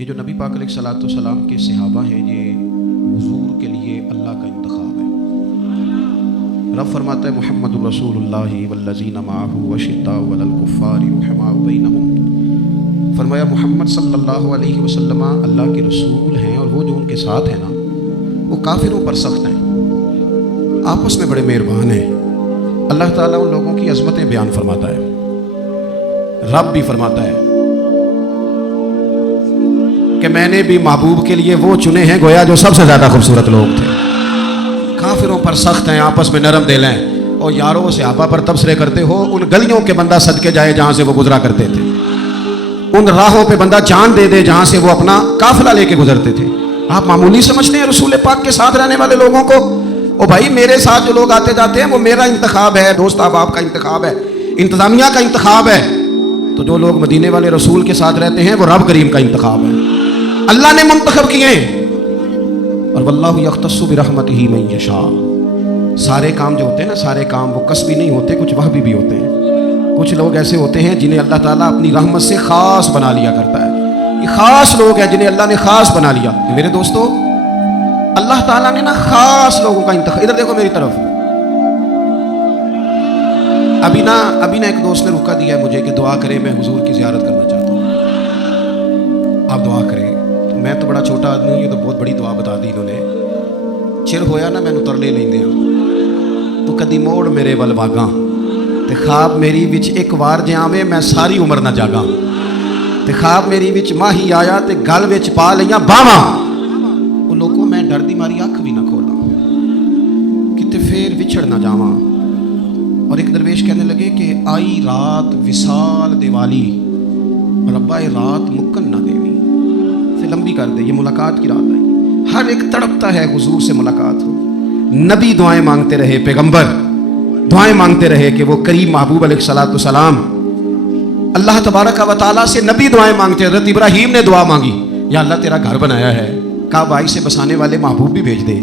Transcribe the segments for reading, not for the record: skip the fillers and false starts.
یہ جو نبی پاک علیہ الصلوۃ والسلام کے صحابہ ہیں، یہ حضور کے لیے اللہ کا انتخاب ہے۔ رب فرماتا ہے محمد رسول اللہ والذین معہ اشداء علی الکفار رحماء بینہم، فرمایا محمد صلی اللہ علیہ وسلم اللہ کے رسول ہیں، اور وہ جو ان کے ساتھ ہیں نا وہ کافروں پر سخت ہیں، آپس میں بڑے مہربان ہیں۔ اللہ تعالیٰ ان لوگوں کی عظمتیں بیان فرماتا ہے، رب بھی فرماتا ہے کہ میں نے بھی محبوب کے لیے وہ چنے ہیں گویا جو سب سے زیادہ خوبصورت لوگ تھے۔ کافروں پر سخت ہیں، آپس میں نرم دل ہیں، اور یارو صحابہ پر تبصرے کرتے ہو، ان گلیوں کے بندہ صدقے جائے جہاں سے وہ گزرا کرتے تھے، ان راہوں پہ بندہ جان دے دے جہاں سے وہ اپنا قافلہ لے کے گزرتے تھے۔ آپ معمولی سمجھتے ہیں رسول پاک کے ساتھ رہنے والے لوگوں کو؟ او بھائی، میرے ساتھ جو لوگ آتے جاتے ہیں وہ میرا انتخاب ہے، دوست احباب کا انتخاب ہے، انتظامیہ کا انتخاب ہے۔ تو جو لوگ مدینے والے رسول کے ساتھ رہتے ہیں وہ رب کریم کا انتخاب ہے، اللہ نے منتخب کیے ہیں۔ اور واللہ یختص برحمتہ من یشاء، سارے کام جو ہوتے ہیں نا، سارے کام وہ کسبی نہیں ہوتے، کچھ وہبی بھی ہوتے ہیں۔ کچھ لوگ ایسے ہوتے ہیں جنہیں اللہ تعالیٰ اپنی رحمت سے خاص بنا لیا کرتا ہے، یہ خاص لوگ ہیں جنہیں اللہ نے خاص بنا لیا۔ میرے دوستو، اللہ تعالیٰ نے نا خاص لوگوں کا انتخاب، ادھر دیکھو میری طرف، ابھی نا ایک دوست نے روکا دیا ہے مجھے کہ دعا کرے، میں حضور کی زیارت کرنا چاہتا ہوں، آپ دعا کریں۔ میں تو بڑا چھوٹا آدمی ہوں، یہ تو بہت بڑی دعا بتا دی انہوں نے۔ چر ہویا نا مینوں ترلے لیندے ہوں، تو کدی موڑ میرے ول واگاں تے خواب میری وچ ایک وار جے آویں میں ساری عمر نہ جاگاں، تے خواب میری وچ ماہی آیا تے گل وچ پا لیاں باواں، وہ لوگوں میں ڈر دی ماری اکھ بھی نہ کھولاں کتے پھر وچھڑ نہ جاواں۔ اور ایک درویش کہنے لگے کہ آئی رات وصال دیوالی، ربا اے رات مکن نہ دیوی، سے لمبی کر دے، یہ ملاقات کی رات آئی، ہر ایک تڑپتا ہے حضور سے ملاقات ہو۔ نبی دعائیں مانگتے رہے، پیغمبر دعائیں مانگتے رہے کہ وہ کریم محبوب علیہ الصلوۃ والسلام اللہ تبارک و تعالیٰ سے نبی دعائیں مانگتے۔ حضرت ابراہیم نے دعا مانگی، یا اللہ تیرا گھر بنایا ہے، کعبہ سے بسانے والے محبوب بھی بھیج دے۔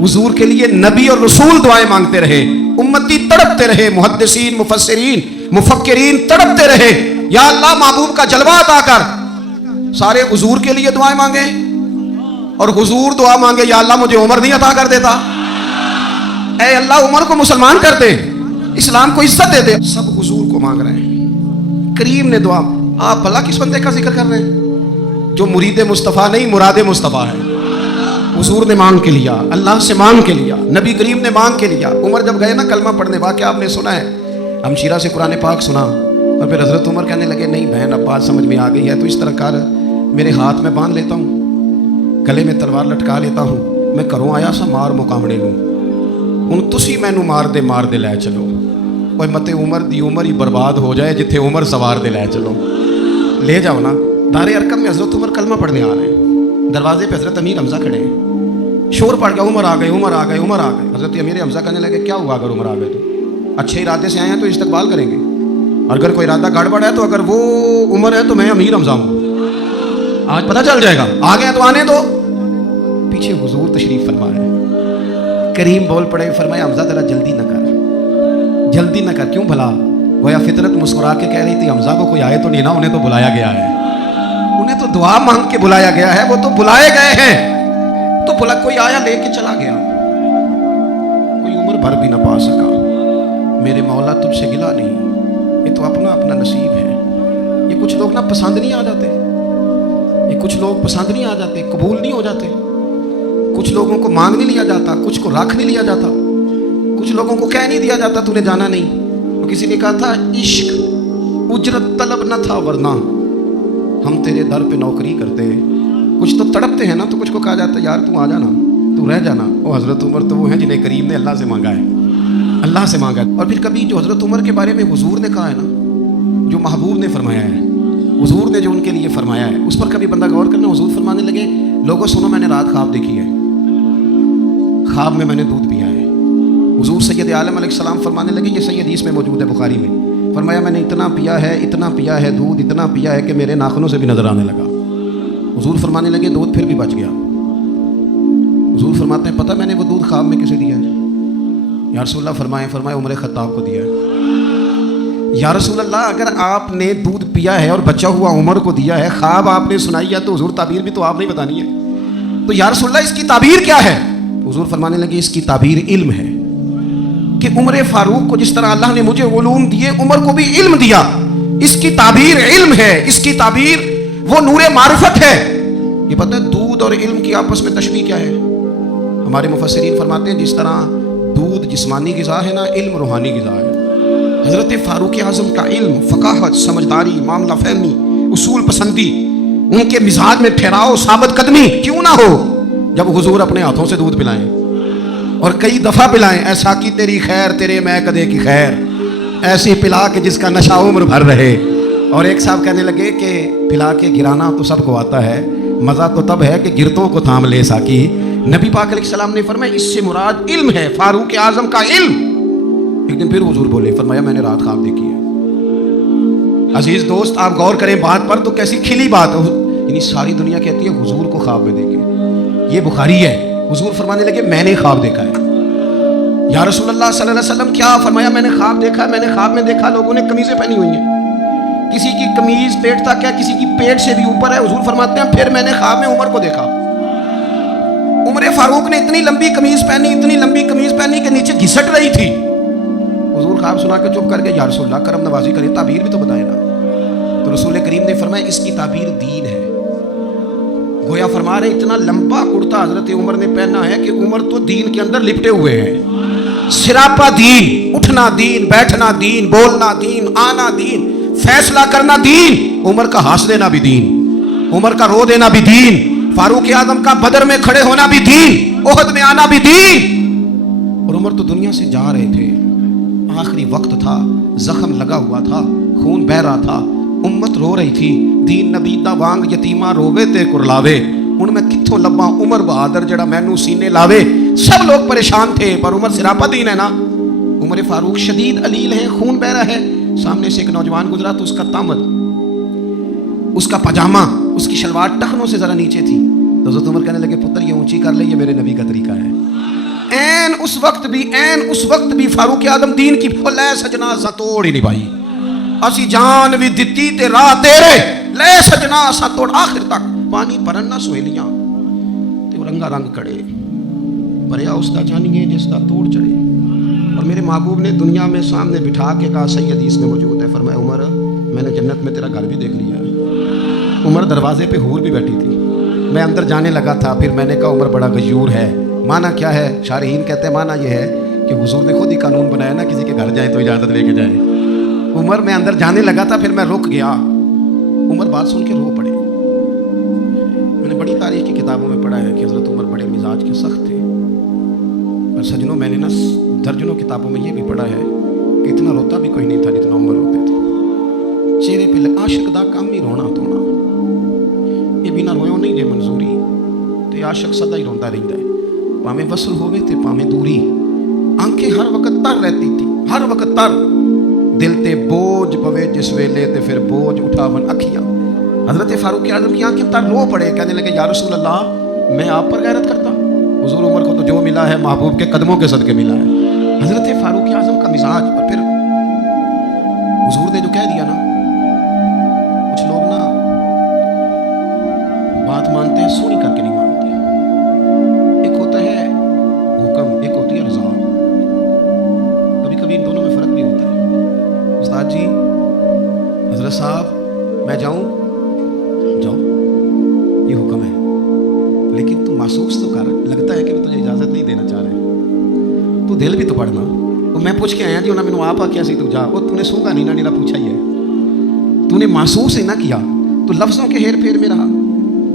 حضور کے لیے نبی اور رسول دعائیں مانگتے رہے، امتی تڑپتے رہے، محدثین، مفسرین، مفکرین تڑپتے رہے، یا اللہ محبوب کا جلوہ عطا کر۔ سارے حضور کے لیے دعائیں مانگے، اور حضور دعا مانگے یا اللہ مجھے عمر نہیں عطا کر دیتا، اے اللہ عمر کو مسلمان کر دے، اسلام کو عزت دے دے۔ سب حضور کو مانگ رہے ہیں، کریم نے دعا۔ آپ بھلا کس بندے کا ذکر کر رہے ہیں جو مرید مصطفیٰ نہیں مراد مصطفیٰ ہے؟ حضور نے مانگ کے لیا، اللہ سے مانگ کے لیا، نبی کریم نے مانگ کے لیا۔ عمر جب گئے نا کلمہ پڑھنے، واقعہ آپ نے سنا ہے، ہمشیرہ سے قرآن پاک سنا، اور پھر حضرت عمر کہنے لگے نہیں بہن اب بات سمجھ میں آ گئی ہے، تو اس طرح کر، میرے ہاتھ میں باندھ لیتا ہوں، گلے میں تلوار لٹکا لیتا ہوں، میں کروں آیا سا مار مقامنے لوں، ہن تسی مینوں مار دے لے چلو، اوے متے عمر دی عمر ہی برباد ہو جائے جتھے عمر سوار دے لے چلو، لے جاؤ نا۔ دار ارقم میں حضرت عمر کلمہ پڑھنے آ رہے ہیں، دروازے پہ حضرت امیر حمزہ کھڑے ہیں، شور پڑ گیا عمر آ گئے عمر آ گئے عمر آ گئے۔ حضرت امیر حمزہ کہنے لگے کیا ہوا اگر عمر آ گئے تو؟ اچھے ارادے سے آئے ہیں تو استقبال کریں گے، اور اگر کوئی ارادہ گڑبڑ ہے تو اگر وہ عمر ہے تو میں امیر حمزہ ہوں، آج پتہ چل جائے گا، آ گئے تو آنے دو۔ پیچھے حضور تشریف فرما ہے، کریم بول پڑے، فرمایا حمزہ ذرا جلدی نہ کر، جلدی نہ کر، کیوں بھلا؟ گویا فطرت مسکرا کے کہہ رہی تھی حمزہ کو کوئی آئے تو نہیں نا، انہیں تو بلایا گیا ہے، انہیں تو دعا مانگ کے بلایا گیا ہے، وہ تو بلائے گئے ہیں، تو بھلا کوئی آیا لے کے چلا گیا، کوئی عمر بھر بھی نہ پا سکا۔ میرے مولا تجھ سے گلا نہیں، یہ تو اپنا اپنا نصیب ہے۔ یہ کچھ لوگ نا پسند نہیں آ جاتے، یہ کچھ لوگ پسند نہیں آ جاتے، قبول نہیں ہو جاتے، کچھ لوگوں کو مانگ نہیں لیا جاتا، کچھ کو رکھ نہیں لیا جاتا، کچھ لوگوں کو کہہ نہیں دیا جاتا تو نے جانا نہیں۔ تو کسی نے کہا تھا عشق اجرت طلب نہ تھا ورنہ ہم تیرے در پہ نوکری کرتے۔ کچھ تو تڑپتے ہیں نا، تو کچھ کو کہا جاتا ہے یار تو آ جانا، تو رہ جانا۔ وہ حضرت عمر تو وہ ہیں جنہیں کریم نے اللہ سے مانگا ہے، اللہ سے مانگا ہے۔ اور پھر کبھی جو حضرت عمر کے بارے میں حضور نے کہا ہے نا، جو محبوب نے فرمایا ہے، حضور نے جو ان کے لیے فرمایا ہے، اس پر کبھی بندہ غور کرنا۔ حضور فرمانے لگے لوگوں سنو میں نے رات خواب دیکھی ہے، خواب میں نے دودھ پیا ہے۔ حضور سید عالم علیہ السلام فرمانے لگے، یہ صحیح حدیث میں موجود ہے بخاری میں، فرمایا میں نے اتنا پیا ہے دودھ، اتنا پیا ہے کہ میرے ناخنوں سے بھی نظر آنے لگا۔ حضور فرمانے لگے دودھ پھر بھی بچ گیا۔ حضور فرماتے ہیں پتہ میں نے وہ دودھ خواب میں کسے دیا ہے؟ یا رسول اللہ فرمائے عمر خطاب کو دیا ہے۔ یا رسول اللہ اگر آپ نے دودھ پیا ہے اور بچا ہوا عمر کو دیا ہے, خواب آپ نے سنائی ہے, تو حضور تعبیر بھی تو آپ نہیں بتانی ہے. تو یا رسول اللہ اس کی تعبیر کیا ہے؟ حضور فرمانے لگے اس کی تعبیر علم ہے کہ عمر فاروق کو جس طرح اللہ نے مجھے علوم دیے, عمر کو بھی علم دیا. اس کی تعبیر علم ہے, اس کی تعبیر وہ نور معرفت ہے. یہ پتہ ہے دودھ اور علم کی آپس میں تشبیہ کیا ہے؟ ہمارے مفسرین فرماتے ہیں جس طرح دودھ جسمانی غذا ہے نا, علم روحانی غذا ہے. حضرت فاروق اعظم کا علم, فقاہت, سمجھداری, معاملہ فہمی, اصول پسندی, ان کے مزاج میں ٹھہراؤ, ثابت قدمی کیوں نہ ہو جب حضور اپنے ہاتھوں سے دودھ پلائیں اور کئی دفعہ پلائیں. ایسا کی تیری خیر تیرے میں کدے کی خیر, ایسی پلا کہ جس کا نشہ عمر بھر رہے. اور ایک صاحب کہنے لگے کہ پلا کے گرانا تو سب کو آتا ہے, مزہ تو تب ہے کہ گرتوں کو تھام لے ساکی. نبی پاک علیہ السلام نے فرمایا اس سے مراد علم ہے, فاروق اعظم کا علم. ایک دن پھر حضور بولے, فرمایا میں نے رات خواب دیکھی ہے. عزیز دوست آپ غور کریں بات پر, تو کیسی کھلی بات ہے. یعنی ساری دنیا کہتی ہے حضور کو خواب میں دیکھے, یہ بخاری ہے. حضور فرمانے لگے میں نے خواب دیکھا ہے. یا رسول اللہ صلی اللہ علیہ وسلم کیا؟ فرمایا میں نے خواب دیکھا ہے. میں نے خواب میں دیکھا لوگوں نے قمیضیں پہنی ہوئی ہیں, کسی کی قمیض پیٹ تک ہے, کسی کی پیٹ سے بھی اوپر ہے. حضور فرماتے ہیں پھر میں نے خواب میں عمر کو دیکھا. عمر فاروق نے اتنی لمبی قمیض پہنی, اتنی لمبی قمیض پہنی کہ نیچے گھسٹ رہی تھی. حضور خواب سنا کے چپ کر کے یا رسول اللہ کرم نوازی کریں, تعبیر بھی تو بتائے نا. تو رسول کریم نے فرمایا اس کی تعبیر دین ہے. گویا فرما رہے اتنا لمبا کرتا حضرت عمر نے پہنا ہے کہ عمر تو دین کے اندر لپٹے ہوئے ہیں. سراپا دین, اٹھنا دین, بیٹھنا دین, بولنا دین, آنا دین, فیصلہ کرنا دین. عمر کا ہنس دینا بھی دین, عمر کا رو دینا بھی دین, فاروق اعظم کا بدر میں کھڑے ہونا بھی دین, احد میں آنا بھی دین. اور عمر تو دنیا سے جا رہے تھے, آخری وقت تھا, زخم لگا ہوا تھا, خون بہ رہا تھا, امت رو رہی تھی. دین نبی دا وانگ یتیماں روے تے کرلاوے, ہن میں کتھوں لباں عمر بہادر جڑا مینوں سینے لاوے. سب لوگ پریشان تھے پر عمر سراپا دین ہے نا. عمر فاروق شدید علیل ہے, خون بہ رہا ہے. سامنے سے ایک نوجوان گزرا تو اس کا تامد, اس کا پاجامہ, اس کی شلوار ٹخنوں سے ذرا نیچے تھی. تو حضرت عمر کہنے لگے پتر یہ اونچی کر لے, یہ میرے نبی کا طریقہ ہے. این اس وقت بھی فاروق اعظم دین کی لے سجنا سا توڑ ہی نہیں پائی. اسی جان بھی دتی تے راہ تیرے, لے سجنا سا توڑ. آخر تک پانی پرن نہ سہیلیاں تے رنگا رنگ کڑے, پریا اس دا جانیے جس دا توڑ چڑھے. اور میرے محبوب نے دنیا میں سامنے بٹھا کے کہا, صحیح حدیث میں موجود ہے, فرمایا عمر میں نے جنت میں تیرا گھر بھی دیکھ لیا. عمر دروازے پہ حور بھی بیٹھی تھی, میں اندر جانے لگا تھا. پھر میں نے کہا عمر بڑا غیور ہے. معنی کیا ہے؟ شارحین کہتے ہیں معنی یہ ہے کہ حضور نے خود ہی قانون بنایا نا, کسی کے گھر جائیں تو اجازت لے کے جائیں. عمر میں اندر جانے لگا تھا, پھر میں رک گیا. عمر بات سن کے رو پڑے. میں نے بڑی تاریخ کی کتابوں میں پڑھا ہے کہ حضرت عمر بڑے مزاج کے سخت تھے. اور سجنوں میں نے نا درجنوں کتابوں میں یہ بھی پڑھا ہے کہ اتنا روتا بھی کوئی نہیں تھا جتنا عمر روتے تھے. چہرے پہ عاشق دا کام ہی رونا دھونا, یہ بنا رویوں نہیں جے منظوری, تے عاشق سدا ہی روندا رہندا ہے, پاویں وصل ہوے تے پاویں دوری. آنکھیں ہر وقت تر رہتی تھی, ہر وقت تر. دل تے بوجھ پوے جس ویلے تے پھر بوجھ اٹھاون اکھیاں. حضرت فاروق اعظم کی آنکھیں تر رو پڑے, کہنے لگے یا رسول اللہ میں آپ پر غیرت کرتا. حضور عمر کو تو جو ملا ہے محبوب کے قدموں کے صدقے ملا ہے. حضرت فاروق اعظم کا مزاج. اور پھر حضور نے جو کہہ دیا نا, کچھ لوگ نا بات مانتے ہیں سونی کر کے نہیں مانتے. ایک ہوتا ہے حکم, ایک ہوتی ہے رضا. کبھی کبھی ان دونوں میں فرق بھی ہوتا ہے. استاد جی, حضرت صاحب میں جاؤں, جاؤ یہ حکم ہے, لیکن تو محسوس تو کر, لگتا ہے کہ میں تجھے اجازت نہیں دینا چاہ رہے, تو دل بھی تو پڑھنا. تو میں پوچھ کے آیا جی, انہوں نے مینوں آپ آ کیا سی تو جا, وہ تو نے سونگا نہیں نا, نیرا پوچھا ہی ہے, تو نے محسوس ہی نہ کیا, تو لفظوں کے ہیر پھیر میں رہا,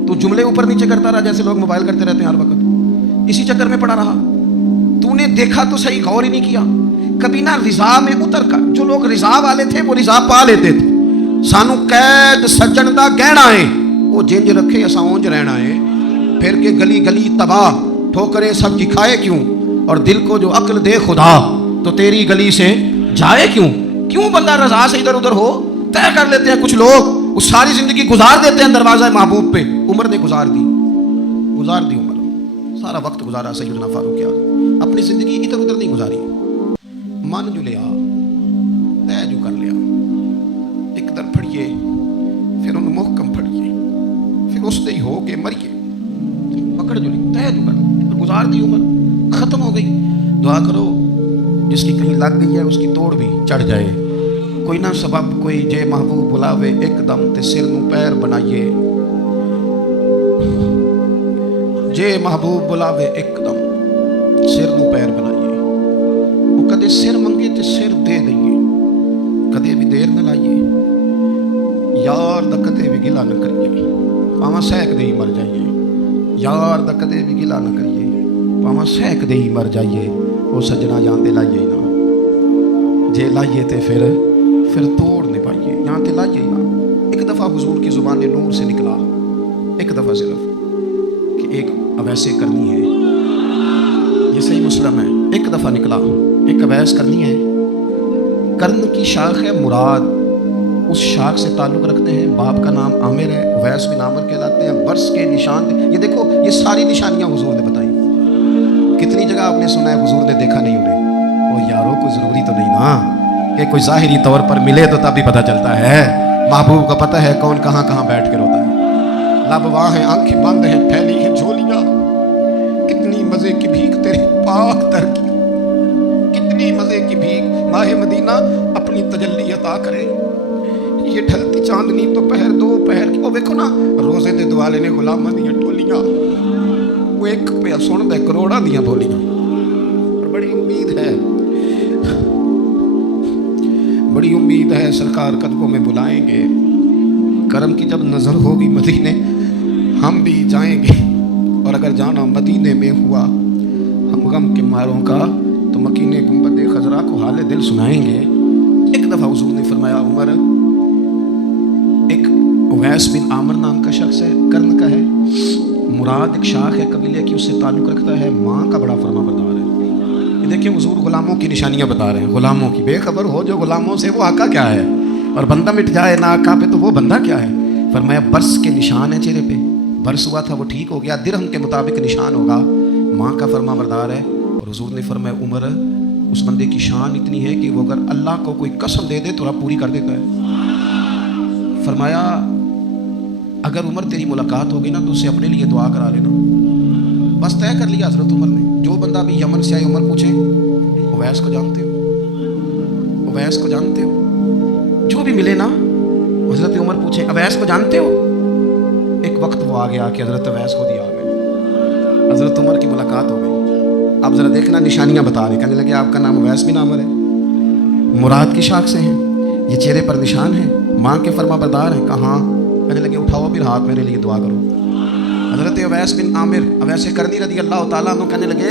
تو جملے اوپر نیچے کرتا رہا جیسے لوگ موبائل کرتے رہتے ہیں ہر وقت, اسی چکر میں پڑا رہا. تو نے دیکھا تو صحیح, غور ہی نہیں کیا. کبھی نہ رضا میں اتر کر, جو لوگ رضا والے تھے وہ رضا پا لیتے تھے. سانو قید سجن دا گہنا ہے, وہ جنج رکھے اساں اونج رہنا ہے. پھر کے گلی گلی تباہ, ٹھوکریں سب کی کھائے کیوں, اور دل کو جو عقل دے خدا تو تیری گلی سے جائے کیوں. کیوں بندہ رضا سے ادھر ادھر ہو, طے کر لیتے ہیں کچھ لوگ, وہ ساری زندگی گزار دیتے ہیں دروازہ محبوب پہ. عمر نے گزار دی عمر, سارا وقت گزارا سیدنا فاروق اعظم, اپنی زندگی ادھر ادھر نہیں گزاری. من جو لیا, طے جو کر لیا, جوڑیے پھر انہوں محکم پڑھیے پھر اس دے ہو کے مریے پکڑ جو لی تہ جو کر گزار دی عمر ختم ہو گئی دعا کرو جس کی کہیں لگ گئی ہے اس کی توڑ بھی چڑھ جائے کوئی نہ سبب کوئی جے محبوب بلاوے ایک دم تے سر نو پیر بنائیے جے محبوب بلاوے ایک دم سر نو پیر بنائیے وہ کدے سر منگے تے سر دے دئیے کدے بھی دیر نہ لائیے یار دا کدے بھی گلا نہ کریے پاواں سہک دے ہی مر جائیے یار دا کدے بھی گلا نہ کریے پاواں سہک دے ہی مر جائیے وہ سجنا جان تے لائیے نا جے لائیے تے پھر توڑ نہیں پائیے یہاں تے لائیے نا ایک دفعہ حضور کی زبان نور سے نکلا ایک دفعہ صرف کہ ایک اویسے کرنی ہے یہ صحیح مسلم ہے ایک دفعہ نکلا ایک اویس کرنی ہے کرن کی شاخ ہے مراد اس شاخ سے تعلق رکھتے ہیں باپ کا نام عامر ہے اویس بن عامر کہلاتے ہیں برس کے نشان یہ دیکھو یہ ساری نشانیاں حضور نے بتائی کتنی جگہ آپ نے سنا ہے حضور نے دیکھا نہیں انہیں وہ یاروں کوئی ضروری تو نہیں نا کہ کوئی ظاہری طور پر ملے تو تب بھی پتہ چلتا ہے محبوب کا پتہ ہے کون کہاں کہاں بیٹھ کے روتا ہے لب واں ہیں آنکھیں بند ہیں پھیلی ہیں جھولیاں کتنی مزے کی بھیک تیرے پاک در کی کتنی مزے کی بھیک ماہ مدینہ اپنی تجلی عطا کرے یہ ڈھلتی چاندنی تو پہر دو پہر کی وہ دیکھو نا روزے دے دوالے نے غلاماں دیاں ٹولیاں وہ ایک پہ سن دے کروڑاں دیاں بولیاں اور بڑی امید ہے سرکار قدموں میں بلائیں گے کرم کی جب نظر ہوگی مدینے ہم بھی جائیں گے اور اگر جانا مدینے میں ہوا ہم غم کے ماروں کا تو مکینے گنبد خضرا کو حال دل سنائیں گے ایک دفعہ حضور نے فرمایا عمر ایک اویس بن عامر نام کا شخص ہے کرن کا ہے مراد ایک شاخ ہے قبیلے کی اس سے تعلق رکھتا ہے ماں کا بڑا فرما بردار ہے یہ دیکھیں حضور غلاموں کی نشانیاں بتا رہے ہیں غلاموں کی بے خبر ہو جو غلاموں سے وہ آقا کیا ہے اور بندہ مٹ جائے نہ آقا پہ تو وہ بندہ کیا ہے فرمایا برس کے نشان ہے چہرے پہ برس ہوا تھا وہ ٹھیک ہو گیا درہم کے مطابق نشان ہوگا ماں کا فرما بردار ہے اور حضور نے فرمایا عمر اس بندے کی شان اتنی ہے کہ وہ اگر اللہ کو کوئی قسم دے دے تو رب پوری کر دیتا ہے فرمایا اگر عمر تیری ملاقات ہوگی نا تو اسے اپنے لیے دعا کرا لینا بس طے کر لیا حضرت عمر نے جو بندہ بھی یمن سے آئے عمر پوچھے اویس کو جانتے ہو اویس کو جانتے ہو جو بھی ملے نا حضرت عمر پوچھے اویس کو جانتے ہو ایک وقت وہ آ گیا کہ حضرت اویس خود ہی آ گئے حضرت عمر کی ملاقات ہو گئی آپ ذرا دیکھنا نشانیاں بتا رہے کہنے لگے آپ کا نام اویس بن عامر ہے مراد کی شاخ سے ہیں یہ چہرے پر نشان ہے ماں کے فرما بردار ہیں کہاں کہنے لگے اٹھاؤ پھر ہاتھ میرے لیے دعا کرو حضرت اویس بن عامر اویس کرنی رضی اللہ تعالیٰ عنہ کہنے لگے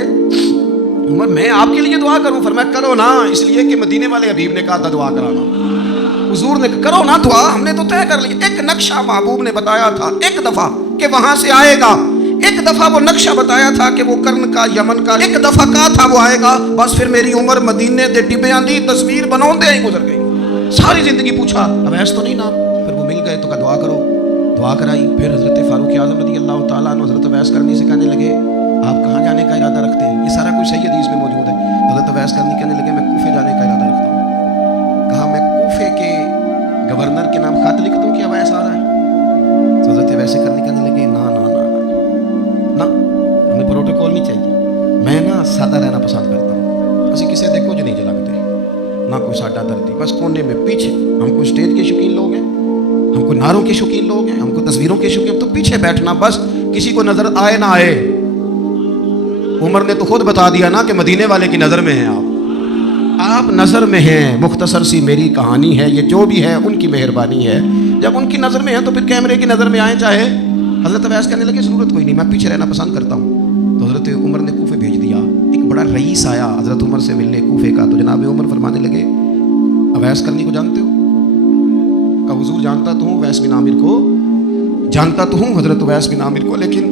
عمر میں آپ کے لیے دعا کروں فرمایا کرو نا اس لیے کہ مدینے والے حبیب نے کہا تھا دعا کرانا حضور نے کرو نا دعا ہم نے تو طے کر لی ایک نقشہ محبوب نے بتایا تھا ایک دفعہ کہ وہاں سے آئے گا ایک دفعہ وہ نقشہ بتایا تھا کہ وہ کرن کا یمن کا ایک دفعہ کہا تھا وہ آئے گا بس پھر میری عمر مدینے دے ٹبیاں دی تصویر بناؤندے ہی گزر گئی ساری زندگی پوچھا اویس تو نہیں نام پھر وہ مل گئے تو کہا دعا کرو دعا کرائی پھر حضرت فاروق اعظم رضی اللہ تعالیٰ عنہ حضرت اویس کرنی سے کہنے لگے آپ کہاں جانے کا ارادہ رکھتے ہیں یہ سارا کچھ صحیح حدیث میں موجود ہے حضرت اویس کرنی کہنے لگے میں کوفے جانے کا ارادہ رکھتا ہوں کہا میں کوفے کے گورنر کے نام خط لکھ دوں کہ اویس آ رہا ہے تو حضرت اویس کرنی کہنے لگے نا ہمیں پروٹوکول نہیں چاہیے میں نا سادہ رہنا پسند کرتا ہوں اسی کسی دے کچھ نہیں جلگتے نہ کوئی ساڈا دردی بس کونے میں پیچھے ہم کو اسٹیج کے شوقین لوگ ہیں ہم کو نعروں کے شوقین لوگ ہیں ہم کو تصویروں کے شوقین تو پیچھے بیٹھنا بس کسی کو نظر آئے نہ آئے عمر نے تو خود بتا دیا نا کہ مدینے والے کی نظر میں ہیں آپ نظر میں ہیں مختصر سی میری کہانی ہے یہ جو بھی ہے ان کی مہربانی ہے جب ان کی نظر میں ہے تو پھر کیمرے کی نظر میں آئیں چاہے حضرت اویس کہنے لگے ضرورت کوئی نہیں میں پیچھے رہنا پسند کرتا ہوں تو حضرت عمر نے کوفے بھیج دیا ایک بڑا رئیس آیا حضرت عمر سے ملنے کوفے کا تو جناب عمر فرمانے لگے اویس کرنی کو جانتے ہو کہ حضور جانتا تو ہوں اویس بن عامر کو جانتا تو ہوں حضرت اویس بن عامر کو لیکن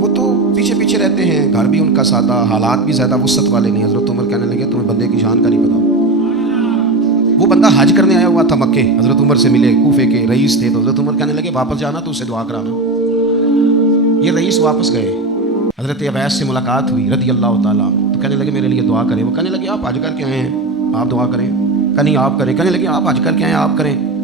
وہ تو پیچھے پیچھے رہتے ہیں گھر بھی ان کا سادہ حالات بھی زیادہ وسعت والے نہیں حضرت عمر کہنے لگے تمہیں بندے کی شان کا نہیں پتا وہ بندہ حج کرنے آیا ہوا تھا مکے حضرت عمر سے ملے کوفے کے رئیس تھے تو حضرت عمر کہنے لگے واپس جانا تو اسے دعا کرانا یہ رئیس واپس گئے حضرت اویس سے ملاقات ہوئی رضی اللہ تعالیٰ تو کہنے لگے میرے لیے دعا کریں وہ کہنے لگے آپ حج کر کے آئے ہیں آپ دعا کریں کہیں آپ کریں کہنے لگے آپ حج کر کے آئے ہیں آپ کریں